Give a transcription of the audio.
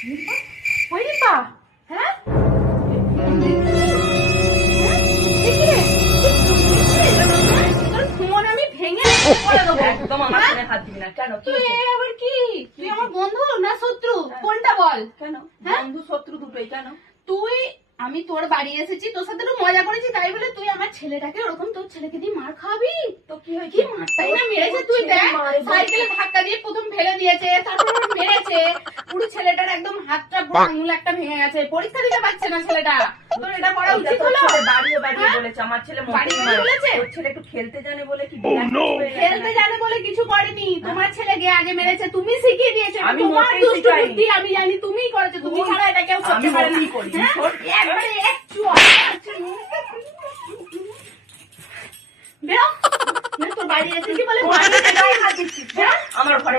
ওই রিপা, হ্যাঁ ফোন আমি ভেঙে করে দেবো একদম আমার ফোনে হাত দিবি না। কেন? তুই আবার কি? তুই আমার বন্ধু না শত্রু? কোনটা বল? কেন? বন্ধু শত্রু দুটোই। কেন? তুই আমি তোর বাড়ি এসেছি, তোর সাথে একটু মজা করেছি, তাই বলে তুই আমার ছেলেটাকে ওরকম তোর ছেলেকে দিয়ে মার খাবি? তো কি হয়েছে? কি মারটাই না মেরেছে তুই দেখ, সাইকেলে ধাক্কা দিয়ে প্রথম ফেলে দিয়েছে, তারপর মেরেছে, পুরো ছেলেটার একদম হাতটা আঙুল একটা ভেঙে গেছে, পরীক্ষা দিতে পারছে না ছেলেটা। তোর এটা করা উচিত হলো? বাড়িয়ে বাড়িয়ে বলেছে আমার ছেলে, বাড়িয়ে বলেছে? ওর ছেলে একটু খেলতে জানে বলে কি খেলতে জানে বলে কিছু করেনি, তোমার ছেলে গিয়ে আগে মেরেছে, তুমি শিখিয়ে দিয়েছো। আমি তোমার মোটেই দুষ্টু শিখাইনি। বুদ্ধি আমি জানি, তুমিই করেছো, তুমি ছাড়া এটা কেউ করতে পারে না। হ্যাঁ? একবারে একটু বেরো, তোর বাড়ি এসেছি বলে আমার ঘরে